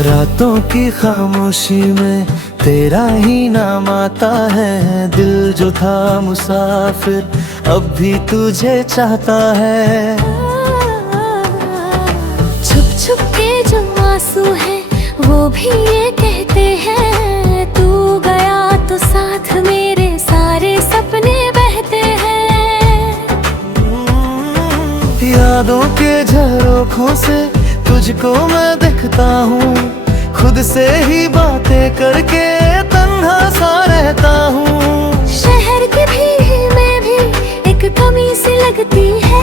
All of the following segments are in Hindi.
रातों की खामोशी में तेरा ही नाम आता है। दिल जो था मुसाफिर अब भी तुझे चाहता है। छुप छुप के जो आंसू हैं वो भी ये कहते हैं, तू गया तो साथ मेरे सारे सपने बहते हैं। यादों के झरोखों से तुझको मैं दिखता हूँ, खुद से ही बातें करके तन्हा सा रहता हूँ। शहर की भीड़ में भी एक कमी सी लगती है,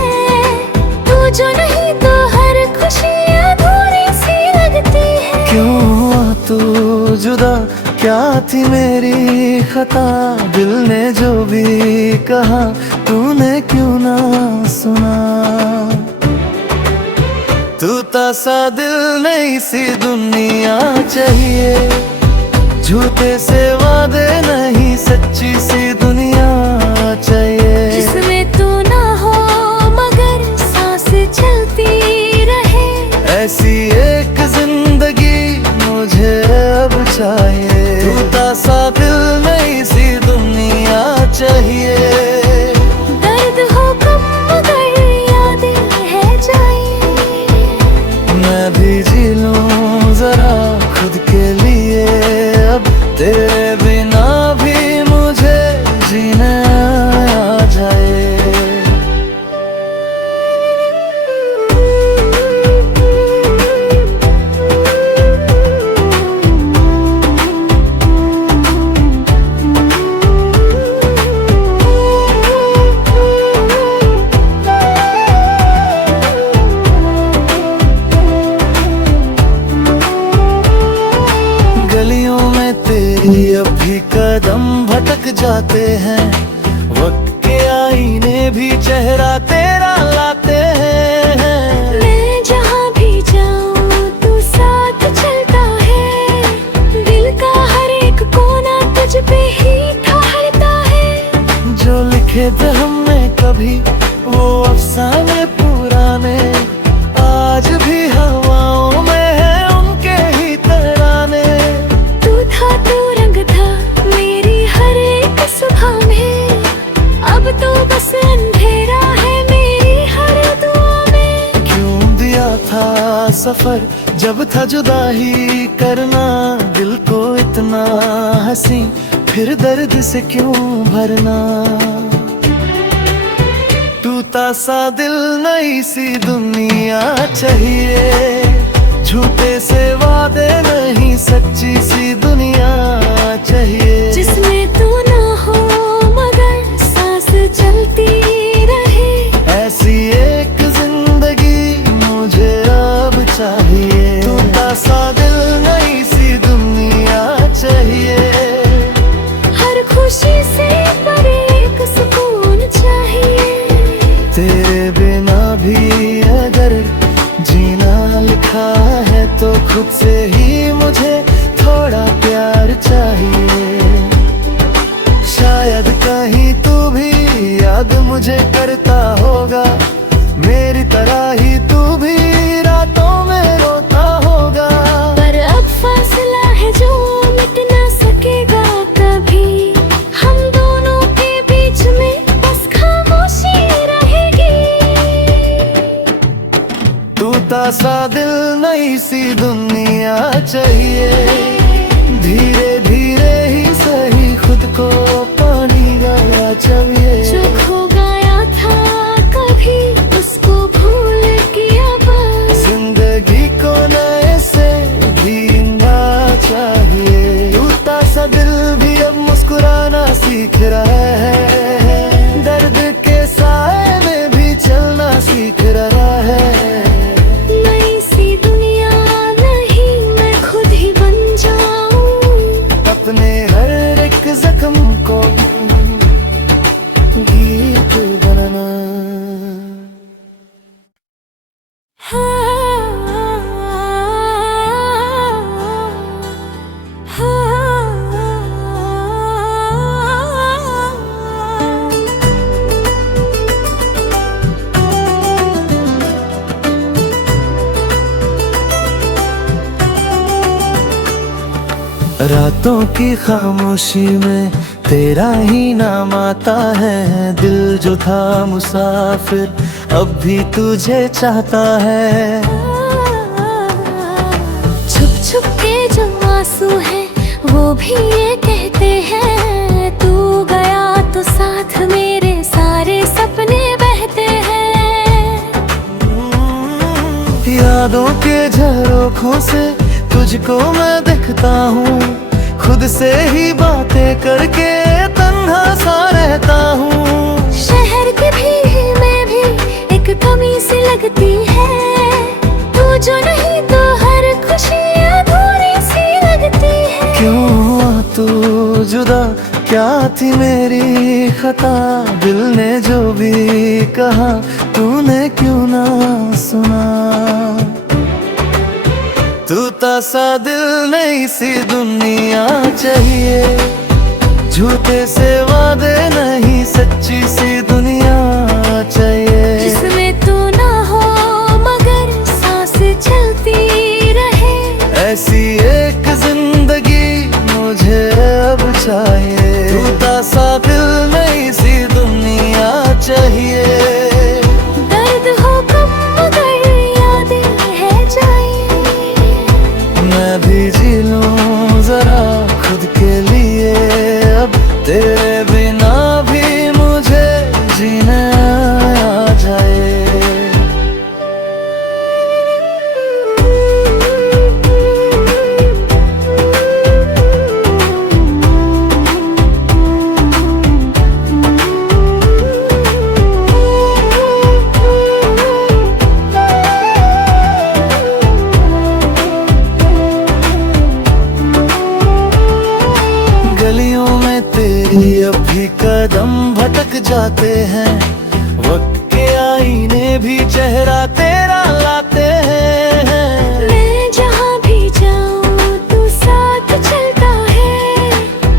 तू जो नहीं तो हर खुशी अधूरी सी लगती है। क्यों हुआ तू जुदा, क्या थी मेरी खता? दिल ने जो भी कहा तूने क्यों ना सुना? तू सा दिल नहीं सी दुनिया चाहिए, झूठे से वादे नहीं सच्ची सी दुनिया चाहिए। जिसमें तू ना हो मगर सांस चलती रहे, ऐसी एक जिंदगी मुझे अब चाहिए। तू सा दिल नहीं सी दुनिया चाहिए। दर्द हो कम मगर यादें है जाए, मैं भी जी लूं जरा खुद के लिए। अब तेरे बिना भी मुझे जीना आ जाए। गलियों में तेरी अब भी कदम भटक जाते हैं, वक्त के आईने भी चेहरा तेरा लाते हैं। मैं जहाँ भी जाऊँ तू साथ चलता है, दिल का हर एक कोना तुझ पे ही ठहरता है। जो लिखे थे हमने कभी वो अफसाने पुराने, आज भी हवाओं में है उनके ही तराने। तू था तू रंग था मेरी हर एक सुबह में, अब तो बस अंधेरा है मेरी हर दुआ में। क्यों दिया था सफर जब था जुदा ही करना, दिल को इतना हंसी फिर दर्द से क्यों भरना? टूटा सा दिल नई सी दुनिया चाहिए, झूठे से वादे नहीं सच्ची सी दुनिया चाहिए। जिसमें तू ना हो मगर सांस चलती रहे, ऐसी एक जिंदगी मुझे अब चाहिए। टूटा सा दिल नई सी दुनिया चाहिए। हर खुशी से परे एक सुकून चाहिए। तेरे बिना भी अगर जीना लिखा है तो खुद से ही मुझे थोड़ा प्यार चाहिए। शायद कहीं तू भी याद मुझे करता होगा, मेरी तरह ही तू भी रातों में रोता होगा। पर अब फासला है जो मिट ना सकेगा कभी, हम दोनों के बीच में बस खामोशी रहेगी। टूटा सा दिल नई सी दुनिया चाहिए, धीरे धीरे ही सही खुद को पानी गया चाहिए। जो खो गया था कभी उसको भूल किया बस, जिंदगी को नए से जीना चाहिए। टूटा सा दिल भी अब मुस्कुराना सीख रहा है, दर्द के साए में भी चलना सीख रहा है। नई सी दुनिया नहीं मैं खुद ही बन जाऊं, अपने हर एक जख्म को गीत बनाना। रातों की खामोशी में तेरा ही नाम आता है। दिल जो था मुसाफिर अब भी तुझे चाहता है। छुप छुप के जो आंसू हैं वो भी ये कहते हैं, तू गया तो साथ मेरे सारे सपने बहते हैं। यादों के झरोखों से तुझको मैं दिखता हूँ, खुद से ही बातें करके तन्हा सा रहता हूँ। शहर की भीड़ में भी एक कमी सी लगती है, तू जो नहीं तो हर खुशी अधूरी सी लगती है। क्यों हुआ तू जुदा, क्या थी मेरी खता? दिल ने जो भी कहा तूने क्यों ना सुना? तू सा दिल नहीं सी दुनिया चाहिए, झूठे से वादे नहीं सच्ची सी दुनिया चाहिए। जिसमें तू ना हो मगर सांस चलती रहे, ऐसी एक जिंदगी मुझे अब चाहिए। तू सा दिल नहीं सी दुनिया चाहिए। दर्द हो कम मगर यादें है चाहिए। मैं भी जी लूं जरा खुद के लिए, अब तेरे बिना भी मुझे जीना आ जाए। गलियों में तेरी अब भी कदम भटक जाते हैं, वक्त के आईने भी चेहरा तेरा लाते हैं। मैं जहाँ भी जाऊँ तू साथ चलता है,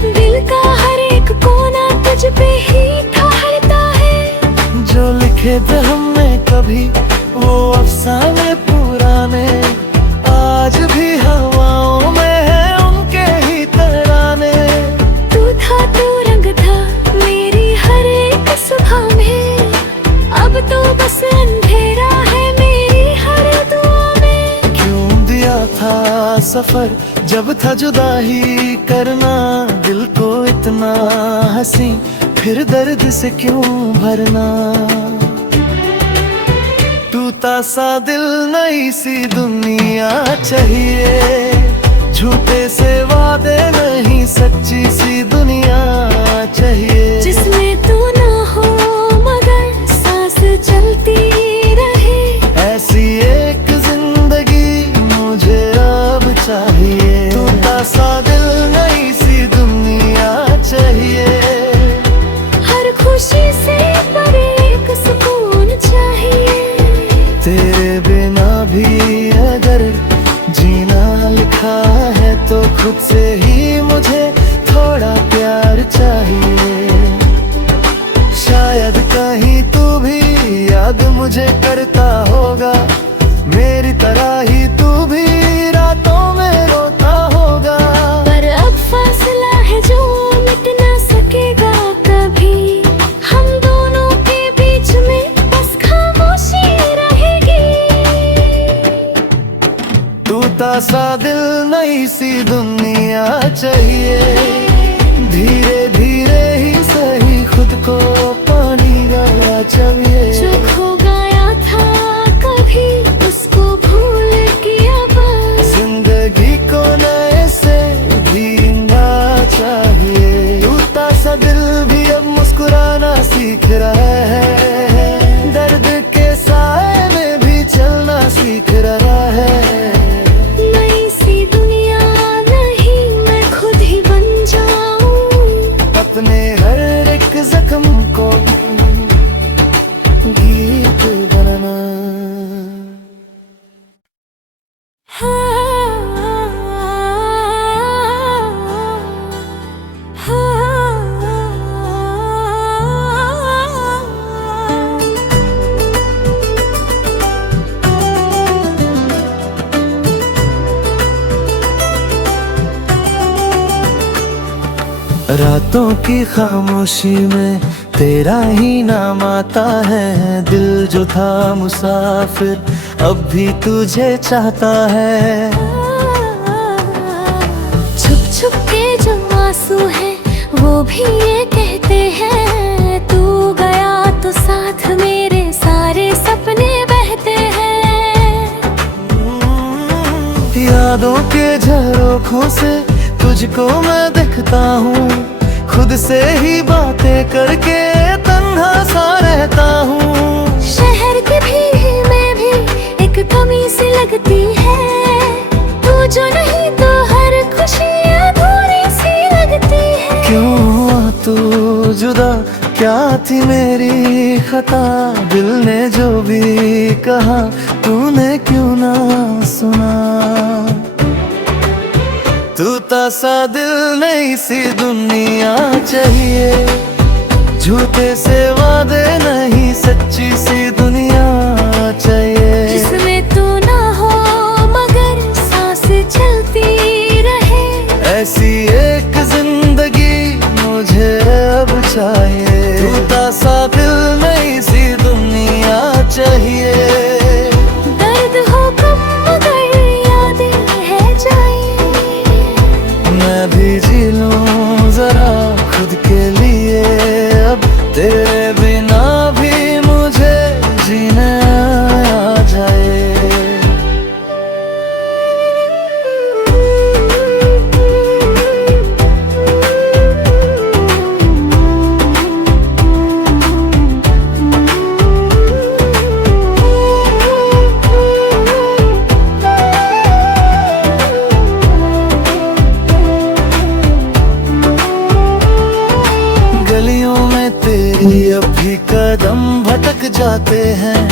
दिल का हर एक कोना तुझ पे ही ठहरता है। जो लिखे थे हमने कभी वो अफसाने पुराने, आज भी हवाओं में है उनके ही तराने। तू था तू रंग था मेरी हर एक सुबह में, अब तो बस अंधेरा है मेरी हर दुआ में। क्यों दिया था सफर जब था जुदा ही करना, दिल को इतना हंसी फिर दर्द से क्यों भरना? टूटा सा दिल नई सी दुनिया चाहिए, झूठे से वादे नहीं सच्ची सी दुनिया चाहिए। जिसमें तू ना हो मगर सांस चलती रहे, ऐसी एक जिंदगी मुझे अब चाहिए। टूटा सा दिल नई सी दुनिया चाहिए। हर खुशी से परे एक सुकून चाहिए। तेरे बिना भी अगर जीना लिखा है तो खुद से ही मुझे थोड़ा प्यार चाहिए। शायद कहीं तू भी याद मुझे करता होगा, मेरी तरह ही तू भी रातों में रोता होगा। पर अब फासला है जो मिट ना सकेगा कभी, हम दोनों के बीच में बस खामोशी रहेगी। टूटा सा दिल नई सी दुनिया चाहिए, धीरे धीरे ही सही खुद को पानी गला चाहिए। जो खो गया था कभी उसको भूल किया बस, जिंदगी को नए से जीना चाहिए। टूटा सा दिल भी अब मुस्कुराना सीख रहा है, दर्द के साए में भी चलना सीख रहा है। नई सी दुनिया नहीं मैं खुद ही बन जाऊं। रातों की खामोशी में तेरा ही नाम आता है। दिल जो था मुसाफिर अब भी तुझे चाहता है। छुप छुप के जो आंसू हैं वो भी ये कहते हैं, तू गया तो साथ मेरे सारे सपने बहते हैं। यादों के झरोखों से तुझको मैं दिखता हूँ, खुद से ही बातें करके तन्हा सा रहता हूँ। शहर की भीड़ में भी एक कमी सी लगती है, तू जो नहीं तो हर खुशी अधूरी सी लगती है। क्यों हुआ तू जुदा, क्या थी मेरी खता? दिल ने जो भी कहा तूने क्यों ना सुना? तू सा दिल नहीं सी दुनिया चाहिए, झूठे से वादे नहीं सच्ची सी दुनिया चाहिए। जिसमें तू ना हो मगर सांस चलती रहे, ऐसी एक जिंदगी मुझे अब चाहिए। तू सा दिल नहीं सी दुनिया चाहिए। दर्द हो कम मगर यादें रह जाए, मैं भी जी लूं जरा खुद के लिए अब, तेरे बिना भी मुझे जीने आ जाए। गलियों में तेरी अब भी कदम भटक जाते हैं,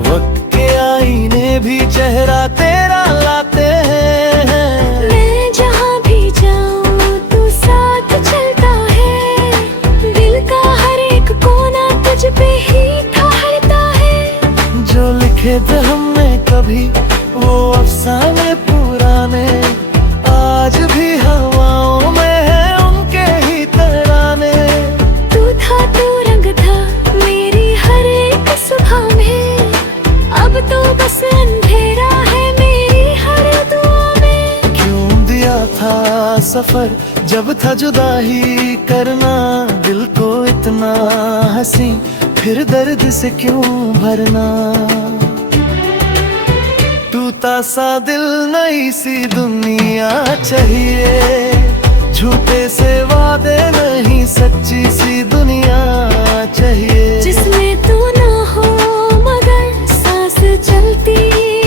वक्त के आईने भी चेहरा तेरा लाते हैं। मैं जहाँ भी जाऊँ तू साथ चलता है, दिल का हर एक कोना तुझ पे ही ठहरता है। जो लिखे थे हमने कभी वो अफसाने पुराने, आज भी हवाओं में है उनके ही तराने। तू था तू रंग था मेरी हर एक सुबह में, अब तो बस अंधेरा है मेरी हर दुआ में। क्यों दिया था सफर जब था जुदा ही करना, दिल को इतना हंसी फिर दर्द से क्यों भरना? टूटा सा दिल नई सी दुनिया चाहिए, झूठे से वादे नहीं सच्ची सी दुनिया चाहिए। जिसमें तू ना हो मगर सांस चलती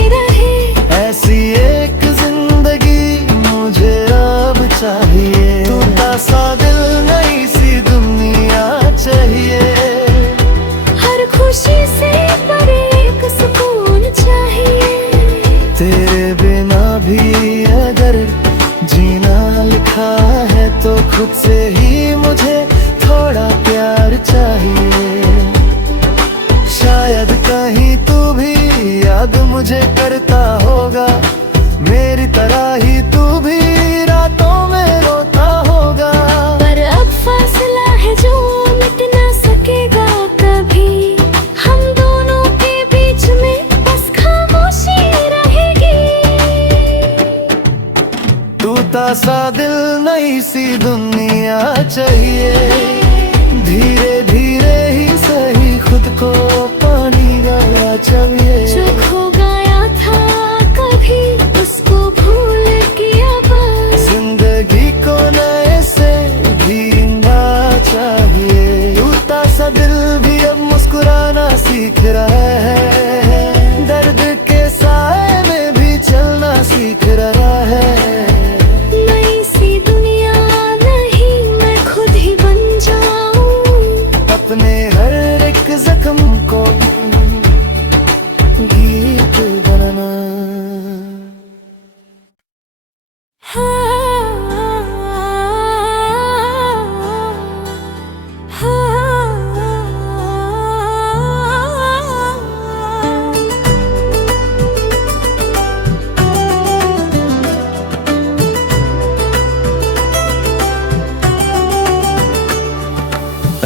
रहे, ऐसी एक जिंदगी मुझे अब चाहिए। टूटा सा दिल नई सी दुनिया चाहिए। हर खुशी से परे एक सुकून चाहिए। तेरे बिना भी अगर जीना लिखा है तो खुद से ही मुझे थोड़ा प्यार चाहिए। शायद कहीं तू भी याद मुझे करता होगा, मेरी तरह ही तू भी रातों में रोता होगा। पर अब फासला है जो मिट ना सकेगा कभी, हम दोनों के बीच में बस खामोशी रहेगी। टूटा सा दिल नई सी दुनिया चाहिए, धीरे धीरे ही सही खुद को पानी डाला चाहिए। जो खो गया था कभी उसको भूल किया बस, जिंदगी को नए से जीना चाहिए। टूटा सा दिल भी अब मुस्कुराना सीख रहा है, दर्द के साए में भी चलना सीख रहा है। नई सी दुनिया नहीं मैं खुद ही बन जाऊं, अपने हर एक जख्म को गीत बनाना।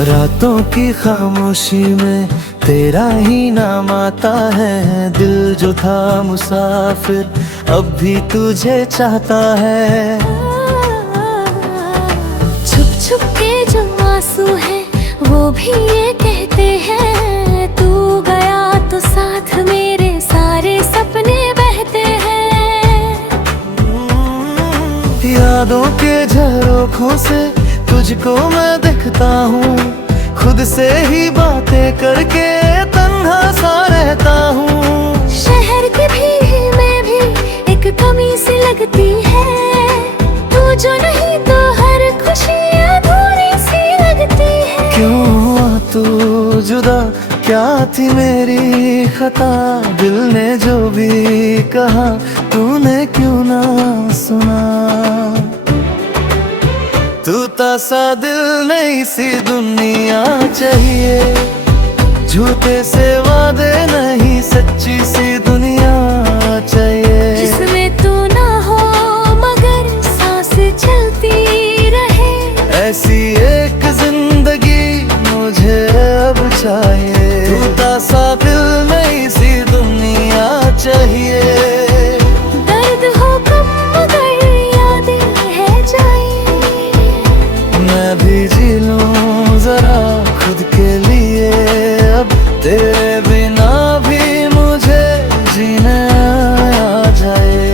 रातों की खामोशी में तेरा ही नाम आता है। दिल जो था मुसाफिर अब भी तुझे चाहता है। छुप छुप के जो आंसू है वो भी ये कहते हैं, तू गया तो साथ मेरे सारे सपने बहते हैं। यादों के झरोखों से तुझको मैं दिखता हूँ, खुद से ही बातें करके तन्हा सा रहता हूँ। शहर की भीड़ में भी एक कमी सी लगती है, तू जो नहीं तो हर खुशी अधूरी सी लगती है। क्यों हुआ तू जुदा, क्या थी मेरी खता? दिल ने जो भी कहा तूने क्यों ना सुना? तू सा दिल नहीं सी दुनिया चाहिए, झूठे से वादे नहीं सच्ची सी दुनिया चाहिए। जिसमें तू ना हो मगर सांस चलती रहे, ऐसी एक जिंदगी मुझे अब चाहिए। तू सा दिल नहीं सी दुनिया चाहिए। दर्द हो कम मगर यादें है जाए, मैं भी जी लूं जरा खुद के लिए अब, तेरे बिना भी मुझे जीने आ जाए।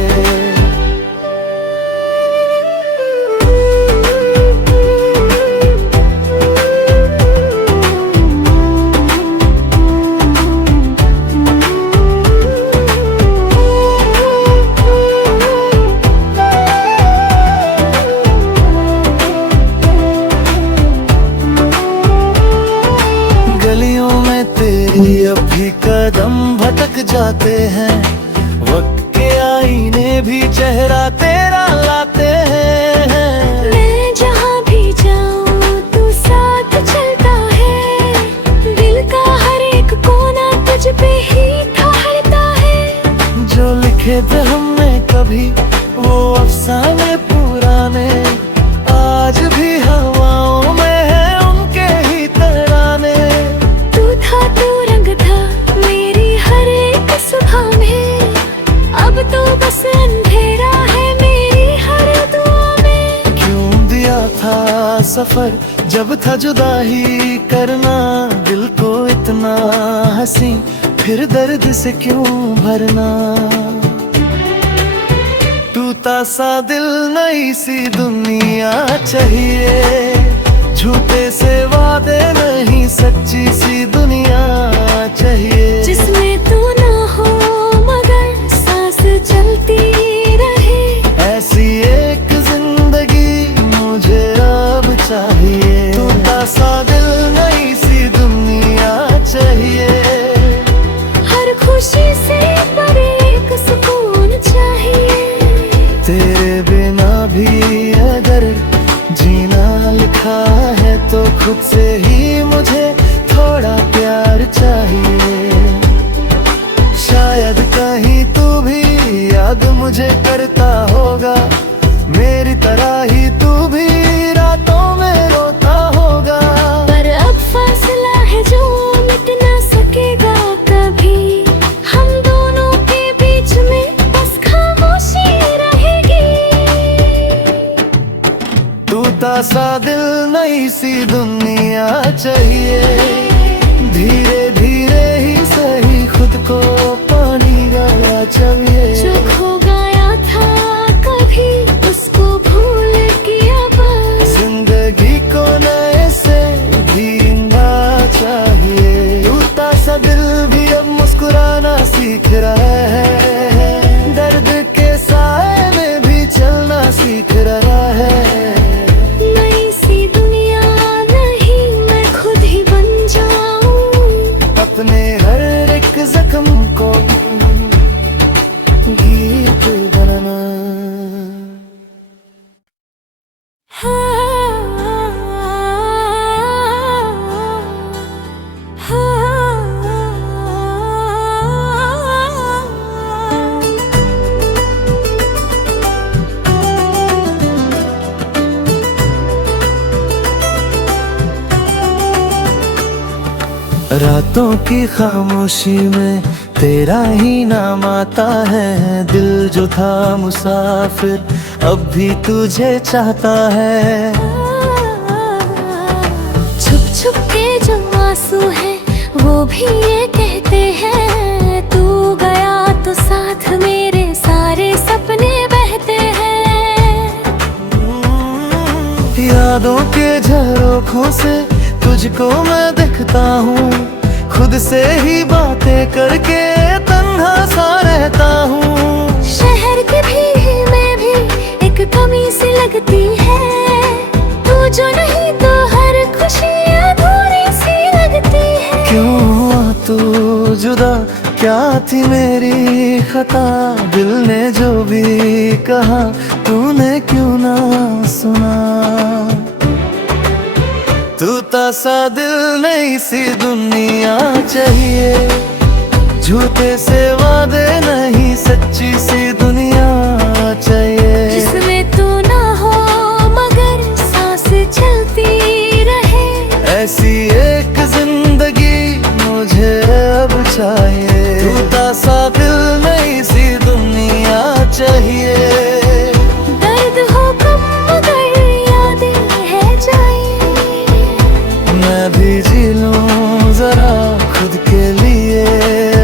गलियों में तेरी अब भी कदम भटक जाते हैं, वक्त के आईने भी चेहरा तेरा लाते हैं। मैं जहाँ भी जाऊँ तू साथ चलता है, दिल का हर एक कोना तुझ पे ही ठहरता है। जो लिखे थे हमने कभी वो अफसाने पुराने, आज भी हवाओं में है उनके ही तराने। तू था तू रंग था मेरी हर एक सुबह में, अब तो बस अंधेरा है मेरी हर दुआ में। क्यों दिया था सफर जब था जुदा ही करना, दिल को इतना हंसी फिर दर्द से क्यों भरना? टूटा सा दिल नई सी दुनिया चाहिए, झूठे से वादे नहीं सच्ची सी दुनिया चाहिए। जिसमें तू ना हो मगर सांस चलती रहे, ऐसी एक जिंदगी मुझे अब चाहिए। टूटा सा दिल नई सी दुनिया चाहिए। हर खुशी से परे एक सुकून चाहिए। तेरे बिना भी अगर जीना लिखा है तो खुद से ही मुझे थोड़ा प्यार चाहिए। शायद कहीं तू भी याद मुझे करता होगा, मेरी तरह ही तू भी रातों में रोता होगा। पर अब फासला है जो मिट ना सकेगा कभी, हम दोनों के बीच में बस खामोशी रहेगी। टूटा सा दिल नई सी दुनिया चाहिए, धीरे धीरे ही सही खुद को पानी गला चाहिए। जो खो गया था कभी उसको भूल किया बस, जिंदगी को नए से जीना चाहिए। टूटा सा दिल भी अब मुस्कुराना सीख रहा है, दर्द के साए में भी चलना सीख रहा है। नई सी दुनिया नहीं मैं खुद ही बन जाऊं, अपने हर एक जख्म को गीत बनाना। रातों की खामोशी में तेरा ही नाम आता है। दिल जो था मुसाफिर अब भी तुझे चाहता है। छुप छुप के जो आंसू है वो भी ये कहते हैं, तू गया तो साथ मेरे सारे सपने बहते हैं। यादों के झरोखों से तुझको मैं दिखता हूँ, खुद से ही बातें करके तन्हा सा रहता हूँ। शहर की भीड़ में भी एक कमी सी लगती है, तू जो नहीं तो हर खुशी अधूरी सी लगती है। क्यों हुआ तू जुदा, क्या थी मेरी खता? दिल ने जो भी कहा तूने क्यों ना सुना? टूटा सा दिल नहीं सी दुनिया चाहिए, झूठे से वादे नहीं सच्ची सी दुनिया चाहिए। जिसमें तू ना हो मगर सांस चलती रहे, ऐसी एक जिंदगी मुझे अब चाहिए। टूटा सा दिल नहीं सी दुनिया चाहिए। दर्द हो कम मगर यादें है जाए, मैं भी जी लूं जरा खुद के लिए,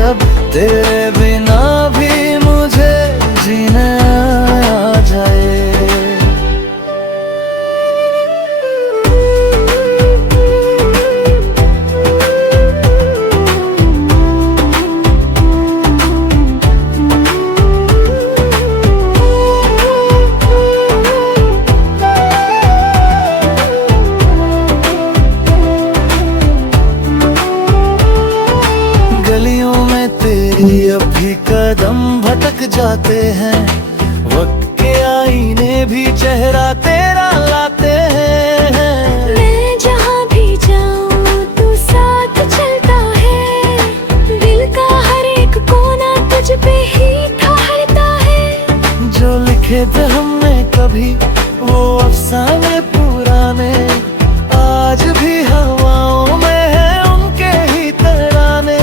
अब तेरे बिना भी मुझे जीने आ जाए। गलियों में तेरी अब भी कदम भटक जाते हैं, वक्त के आईने भी चेहरा तेरा लाते हैं। मैं जहाँ भी जाऊँ तू साथ चलता है, दिल का हर एक कोना तुझ पे ही ठहरता है। जो लिखे थे हमने कभी वो अफसाने पुराने, आज भी हवाओं में है उनके ही तराने।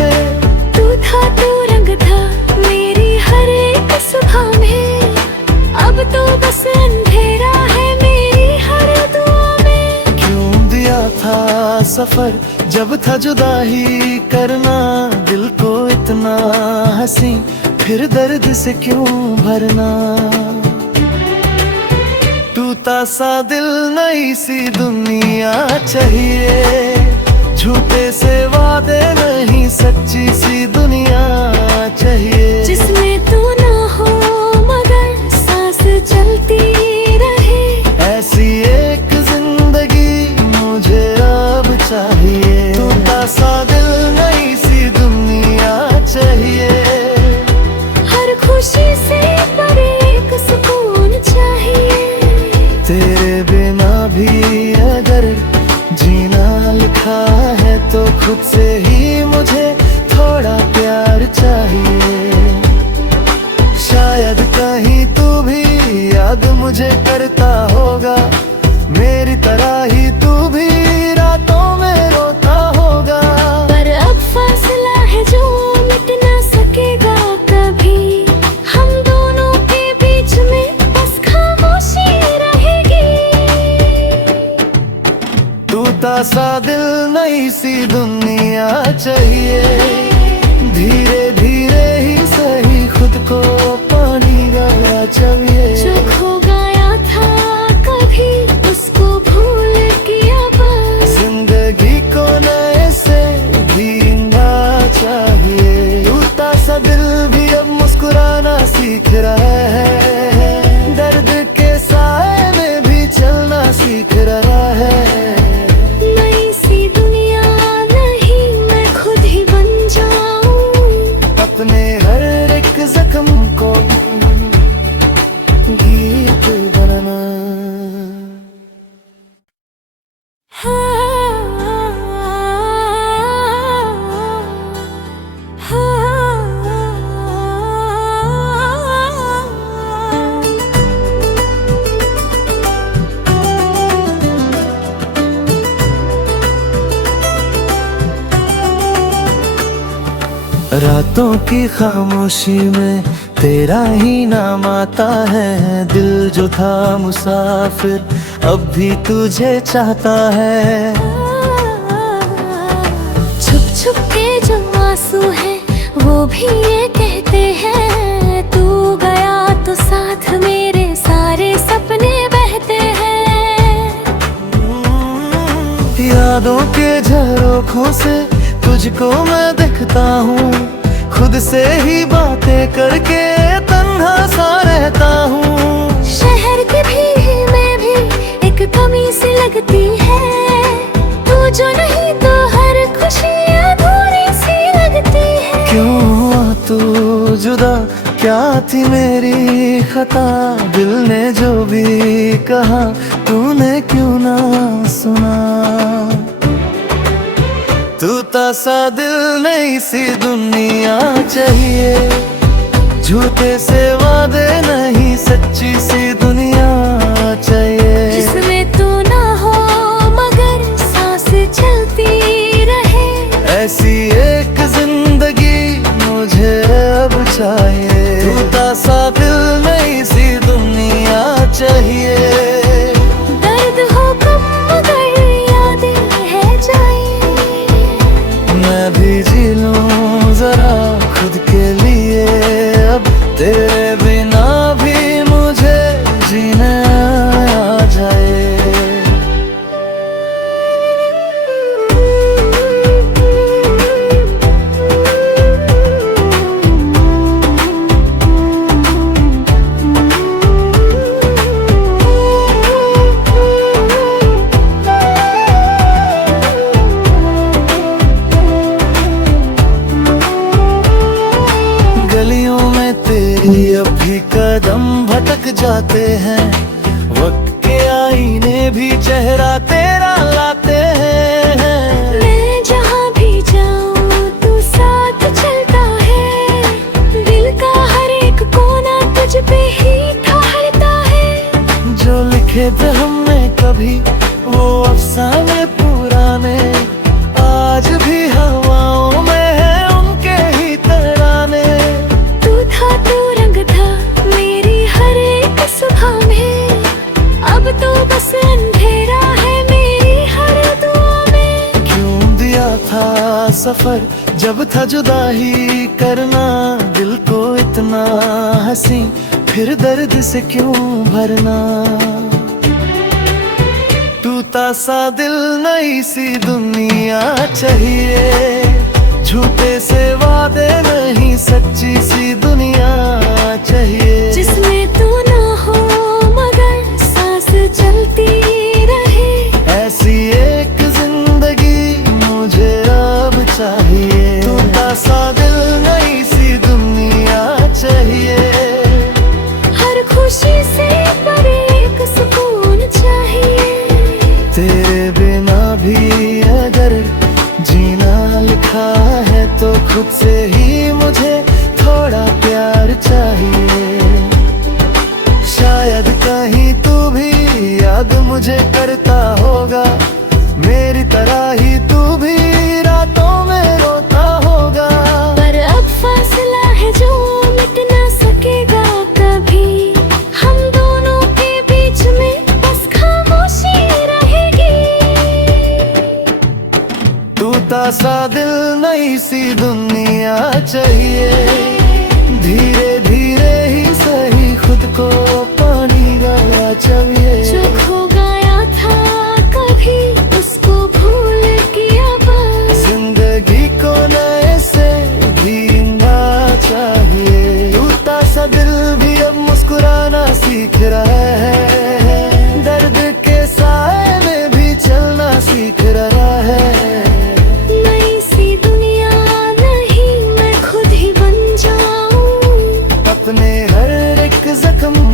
तू था तू रंग था मेरी हर एक सुबह में, अब तो बस अंधेरा है मेरी हर दुआ में। क्यों दिया था सफर जब था जुदा ही करना, दिल को इतना हंसी फिर दर्द से क्यों भरना? टूटा सा दिल नई सी दुनिया चाहिए, झूठे से वादे नहीं सच्ची सी दुनिया चाहिए। जिसमें तू ना हो मगर सांस चलती रहे, ऐसी एक जिंदगी मुझे अब चाहिए। टूटा सा दिल नई सी दुनिया चाहिए। हर खुशी से परे एक सुकून चाहिए। तेरे बिना भी अगर जीना लिखा है तो खुद से ही मुझे थोड़ा प्यार चाहिए। शायद कहीं तू भी याद मुझे करता होगा, मेरी तरह ही तू भी रातों में रोता होगा। पर अब फासला है जो मिट ना सकेगा कभी, हम दोनों के बीच में बस खामोशी रहेगी। टूटा सा दिल नई सी दुनिया चाहिए, धीरे धीरे ही सही खुद को पानी गला चाहिए। जो खो गया था कभी उसको भूल किया बस, जिंदगी को नए से जीना चाहिए। टूटा सा दिल भी अब मुस्कुराना सीख रहा है, दर्द के साए में भी चलना सीख रहा है। नई सी दुनिया नहीं मैं खुद ही बन जाऊं, अपने हर एक जख्म को गीत बनाना। रातों की खामोशी में तेरा ही नाम आता है। दिल जो था मुसाफिर अब भी तुझे चाहता है। छुप छुप के जो आंसू हैं वो भी ये कहते हैं, तू गया तो साथ मेरे सारे सपने बहते हैं। यादों के झरोखों से तुझको मैं देखता हूँ, खुद से ही बातें करके तन्हा सा रहता हूँ। शहर की भीड़ में भी एक कमी सी लगती है, तू जो नहीं तो हर खुशी अधूरी सी लगती है। क्यों हुआ तू जुदा, क्या थी मेरी खता? दिल ने जो भी कहा तूने क्यों ना सुना? तू सा दिल नहीं सी दुनिया चाहिए, झूठे से वादे नहीं सच्ची सी दुनिया चाहिए। जिसमें तू ना हो मगर सांस चलती रहे, ऐसी एक जिंदगी मुझे अब चाहिए। तू सा दिल नहीं सी दुनिया चाहिए। दर्द हो कम मगर यादें है जाए, मैं भी जी लूं जरा खुद के लिए, अब तेरे बिना भी मुझे जीने आ जाए। गलियों में तेरी अब भी कदम भटक जाते हैं, वक्त के आईने भी चेहरा तेरा लाते हैं। मैं जहाँ भी जाऊँ तू साथ चलता है, दिल का हर एक कोना तुझ पे ही ठहरता है। जो लिखे थे हमने कभी वो अफसाने पुराने, आज भी हवाओं में है उनके ही तराने। तू था तू रंग था मेरी हर एक सुबह में, अब तो बस अंधेरा है मेरी हर दुआ में। क्यों दिया था सफर जब था जुदा ही करना, दिल को इतना हंसी फिर दर्द से क्यों भरना? टूटा सा दिल नई सी दुनिया चाहिए, झूठे से वादे नहीं सच्ची सी दुनिया चाहिए। जिसमें तू ना हो मगर सांस चलती रहे, ऐसी एक जिंदगी मुझे अब चाहिए। टूटा सा दिल नई सी दुनिया चाहिए। हर खुशी से परे एक सुकून चाहिए। तेरे बिना भी अगर जीना लिखा है तो खुद से ही मुझे थोड़ा प्यार चाहिए। शायद कहीं तू भी याद मुझे करता होगा, मेरी तरह ही तू भी रातों में रोता होगा। पर अब फासला है जो मिट ना सकेगा कभी, हम दोनों के बीच में बस खामोशी रहेगी। टूटा सा दिल नई सी दुनिया चाहिए, धीरे धीरे ही सही खुद को पानी गया चाहिए। जो खो गया था कभी उसको भूल किया बस, जिंदगी को नए से जीना चाहिए। टूटा सा दिल भी अब मुस्कुराना सीख रहा है, दर्द के साए में भी चलना सीख रहा है। नई सी दुनिया नहीं मैं खुद ही बन जाऊं, अपने हर एक जख्म